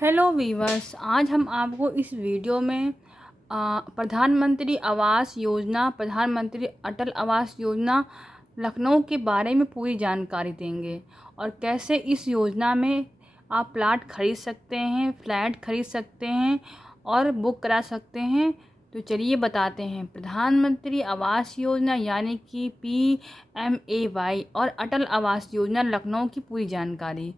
Hello viewers, आज हम आपको इस वीडियो में प्रधानमंत्री आवास योजना, प्रधानमंत्री अटल आवास योजना लखनऊ के बारे में पूरी जानकारी देंगे और कैसे इस योजना में आप प्लाट खरीद सकते हैं, फ्लैट खरीद सकते हैं और बुक करा सकते हैं। तो चलिए बताते हैं। प्रधानमंत्री आवास योजना यानी कि PMAY और अटल आवास योजना लखनऊ की पूरी जानकारी।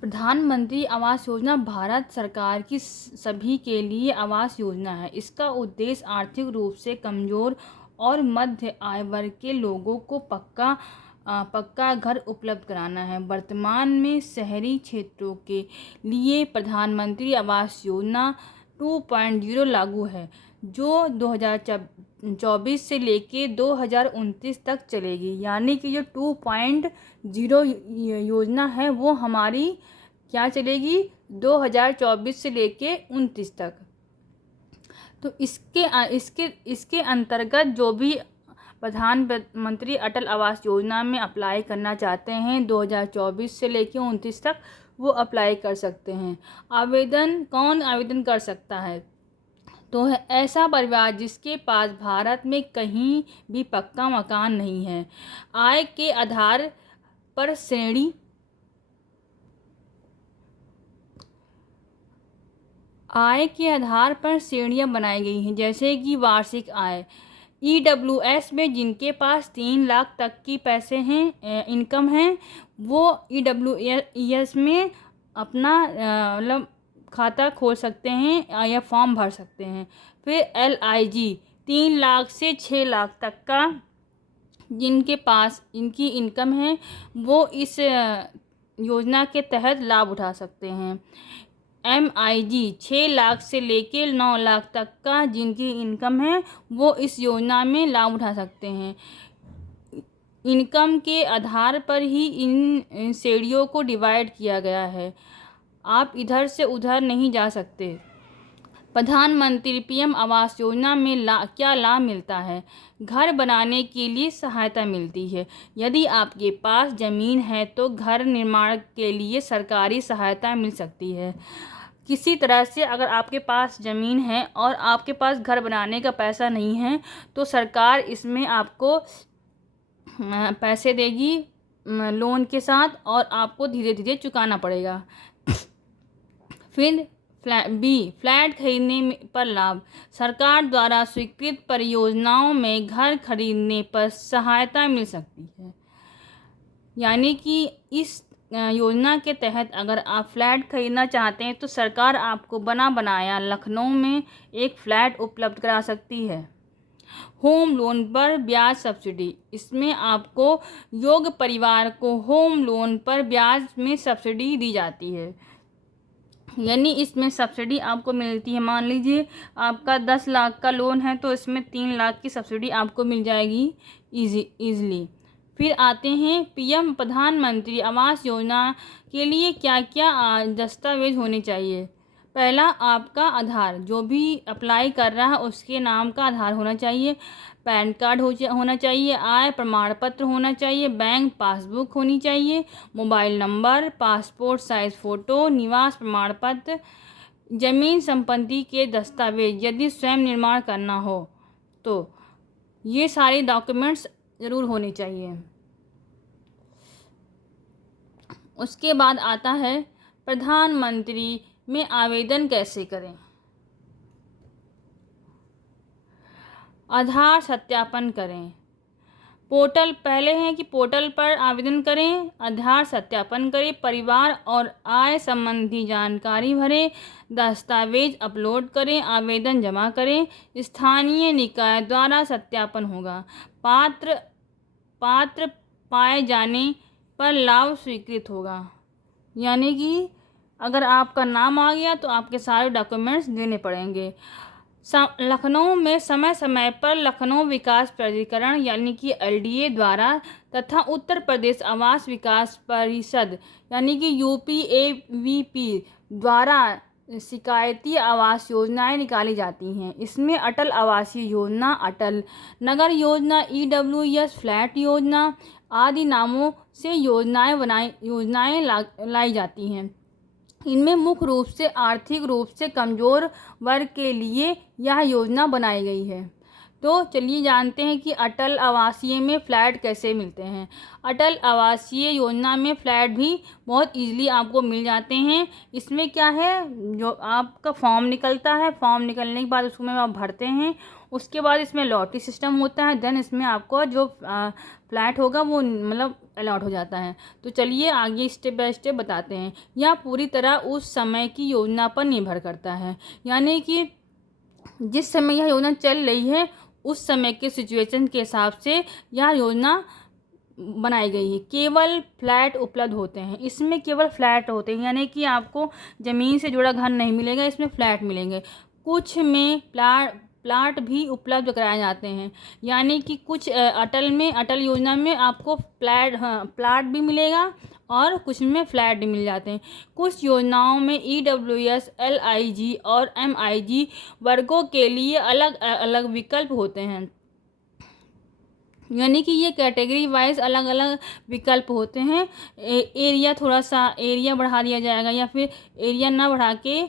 प्रधानमंत्री आवास योजना भारत सरकार की सभी के लिए आवास योजना है। इसका उद्देश्य आर्थिक रूप से कमज़ोर और मध्य आय वर्ग के लोगों को पक्का घर उपलब्ध कराना है। वर्तमान में शहरी क्षेत्रों के लिए प्रधानमंत्री आवास योजना 2.0 लागू है, जो 2024 से लेके 2029 तक चलेगी। यानी कि जो 2.0 योजना है वो हमारी क्या चलेगी 2024 से लेके 29 तक। तो इसके अंतर्गत जो भी प्रधानमंत्री अटल आवास योजना में अप्लाई करना चाहते हैं 2024 से लेके 29 तक, वो अप्लाई कर सकते हैं। कौन आवेदन कर सकता है? तो है ऐसा परिवार जिसके पास भारत में कहीं भी पक्का मकान नहीं है। आय के आधार पर श्रेणियां बनाई गई हैं, जैसे कि वार्षिक आय। EWS में जिनके पास 3 लाख तक की पैसे हैं, इनकम है, वो EWS में अपना मतलब खाता खोल सकते हैं या फॉर्म भर सकते हैं। फिर LIG 3 लाख से 6 लाख तक का जिनके पास इनकी इनकम है, वो इस योजना के तहत लाभ उठा सकते हैं। MIG 6 लाख से लेके 9 लाख तक का जिनकी इनकम है, वो इस योजना में लाभ उठा सकते हैं। इनकम के आधार पर ही इन श्रेणियों को डिवाइड किया गया है। आप इधर से उधर नहीं जा सकते। प्रधानमंत्री PM आवास योजना में क्या लाभ मिलता है? घर बनाने के लिए सहायता मिलती है। यदि आपके पास ज़मीन है तो घर निर्माण के लिए सरकारी सहायता मिल सकती है। किसी तरह से अगर आपके पास ज़मीन है और आपके पास घर बनाने का पैसा नहीं है तो सरकार इसमें आपको पैसे देगी लोन के साथ, और आपको धीरे धीरे चुकाना पड़ेगा। फिर फ्लैट खरीदने पर लाभ। सरकार द्वारा स्वीकृत परियोजनाओं में घर खरीदने पर सहायता मिल सकती है। यानी कि इस योजना के तहत अगर आप फ्लैट खरीदना चाहते हैं तो सरकार आपको बना बनाया लखनऊ में एक फ्लैट उपलब्ध करा सकती है। होम लोन पर ब्याज सब्सिडी। इसमें आपको योग्य परिवार को होम लोन पर ब्याज में सब्सिडी दी जाती है। यानी इसमें सब्सिडी आपको मिलती है। मान लीजिए आपका 10 लाख का लोन है तो इसमें 3 लाख की सब्सिडी आपको मिल जाएगी ईज़िली। फिर आते हैं PM प्रधानमंत्री आवास योजना के लिए क्या क्या दस्तावेज होने चाहिए। पहला, आपका आधार। जो भी अप्लाई कर रहा है उसके नाम का आधार होना चाहिए। पैन कार्ड होना चाहिए। आय प्रमाण पत्र होना चाहिए। बैंक पासबुक होनी चाहिए। Mobile number, passport size photo, निवास प्रमाण पत्र, ज़मीन संपत्ति के दस्तावेज यदि स्वयं निर्माण करना हो तो ये सारे डॉक्यूमेंट्स ज़रूर होने चाहिए। उसके बाद आता है प्रधानमंत्री में आवेदन कैसे करें। आधार सत्यापन करें। पोर्टल पर आवेदन करें, आधार सत्यापन करें, परिवार और आय संबंधी जानकारी भरें, दस्तावेज अपलोड करें, आवेदन जमा करें। स्थानीय निकाय द्वारा सत्यापन होगा। पात्र पाए जाने पर लाभ स्वीकृत होगा। यानी कि अगर आपका नाम आ गया तो आपके सारे डॉक्यूमेंट्स देने पड़ेंगे। लखनऊ में समय समय पर लखनऊ विकास प्राधिकरण यानी कि LDA द्वारा तथा उत्तर प्रदेश आवास विकास परिषद यानी कि UPAVP द्वारा शिकायती आवास योजनाएं निकाली जाती हैं। इसमें अटल आवासीय योजना, अटल नगर योजना, EWS फ्लैट योजना आदि नामों से योजनाएं लाई जाती हैं। इनमें मुख्य रूप से आर्थिक रूप से कमज़ोर वर्ग के लिए यह योजना बनाई गई है। तो चलिए जानते हैं कि अटल आवासीय में फ़्लैट कैसे मिलते हैं। अटल आवासीय योजना में फ़्लैट भी बहुत ईज़िली आपको मिल जाते हैं। इसमें क्या है, जो आपका फॉर्म निकलता है, फॉर्म निकलने के बाद उसको में आप भरते हैं, उसके बाद इसमें लॉटरी सिस्टम होता है, देन इसमें आपको जो फ्लैट होगा वो मतलब अलॉट हो जाता है। तो चलिए आगे स्टेप बाय स्टेप बताते हैं। यह पूरी तरह उस समय की योजना पर निर्भर करता है, यानी कि जिस समय यह योजना चल रही है उस समय के सिचुएशन के हिसाब से यह योजना बनाई गई है। केवल फ्लैट उपलब्ध होते हैं, इसमें केवल फ्लैट होते हैं, यानी कि आपको ज़मीन से जुड़ा घर नहीं मिलेगा, इसमें फ्लैट मिलेंगे। कुछ में प्लाट भी उपलब्ध कराए जाते हैं, यानी कि कुछ अटल योजना में आपको प्लाट भी मिलेगा और कुछ में फ्लैट भी मिल जाते हैं। कुछ योजनाओं में EWS, LIG और MIG वर्गों के लिए अलग अलग विकल्प होते हैं, यानी कि ये कैटेगरी वाइज अलग अलग विकल्प होते हैं। एरिया थोड़ा सा एरिया बढ़ा दिया जाएगा या फिर एरिया ना बढ़ा के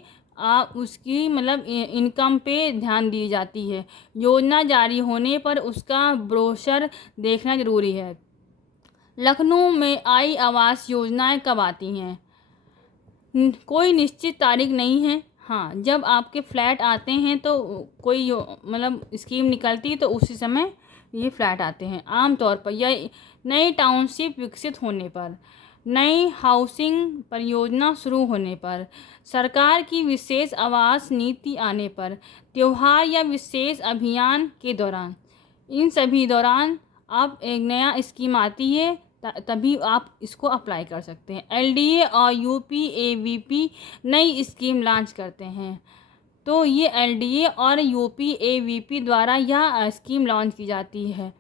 उसकी मतलब इनकम पे ध्यान दी जाती है। योजना जारी होने पर उसका ब्रोशर देखना ज़रूरी है। लखनऊ में आई आवास योजनाएं कब आती हैं? कोई निश्चित तारीख नहीं है। हाँ, जब आपके फ्लैट आते हैं तो कोई मतलब स्कीम निकलती है तो उसी समय ये फ्लैट आते हैं। आमतौर पर यह नई टाउनशिप विकसित होने पर, नई हाउसिंग परियोजना शुरू होने पर, सरकार की विशेष आवास नीति आने पर, त्योहार या विशेष अभियान के दौरान, इन सभी दौरान आप एक नया स्कीम आती है तभी आप इसको अप्लाई कर सकते हैं। LDA और UPAVP नई स्कीम लॉन्च करते हैं, तो ये LDA और UPAVP द्वारा यह स्कीम लॉन्च की जाती है।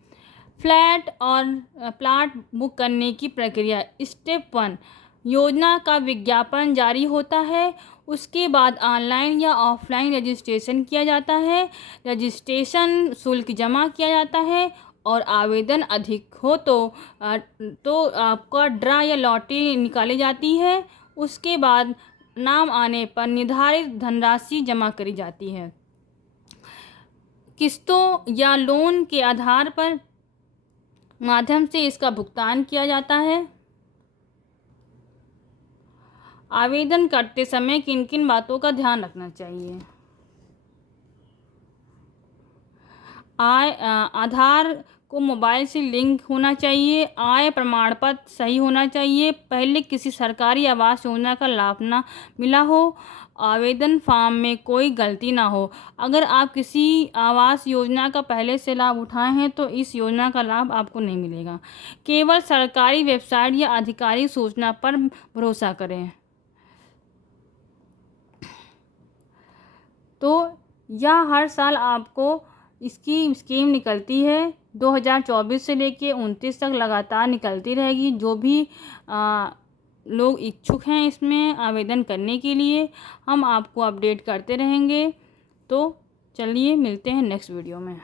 फ्लैट और प्लाट बुक करने की प्रक्रिया। स्टेप 1, योजना का विज्ञापन जारी होता है, उसके बाद ऑनलाइन या ऑफलाइन रजिस्ट्रेशन किया जाता है। रजिस्ट्रेशन शुल्क जमा किया जाता है और आवेदन अधिक हो तो आपका ड्रा या लॉटरी निकाली जाती है। उसके बाद नाम आने पर निर्धारित धनराशि जमा करी जाती है। किस्तों या लोन के आधार पर माध्यम से इसका भुगतान किया जाता है। आवेदन करते समय किन किन बातों का ध्यान रखना चाहिए? आधार को मोबाइल से लिंक होना चाहिए। आय प्रमाण पत्र सही होना चाहिए। पहले किसी सरकारी आवास योजना का लाभ ना मिला हो। आवेदन फॉर्म में कोई गलती ना हो। अगर आप किसी आवास योजना का पहले से लाभ उठाए हैं तो इस योजना का लाभ आपको नहीं मिलेगा। केवल सरकारी वेबसाइट या आधिकारिक सूचना पर भरोसा करें। तो यह हर साल आपको इसकी स्कीम निकलती है, 2024 से लेके 29 तक लगातार निकलती रहेगी। जो भी लोग इच्छुक हैं इसमें आवेदन करने के लिए, हम आपको अपडेट करते रहेंगे। तो चलिए मिलते हैं नेक्स्ट वीडियो में।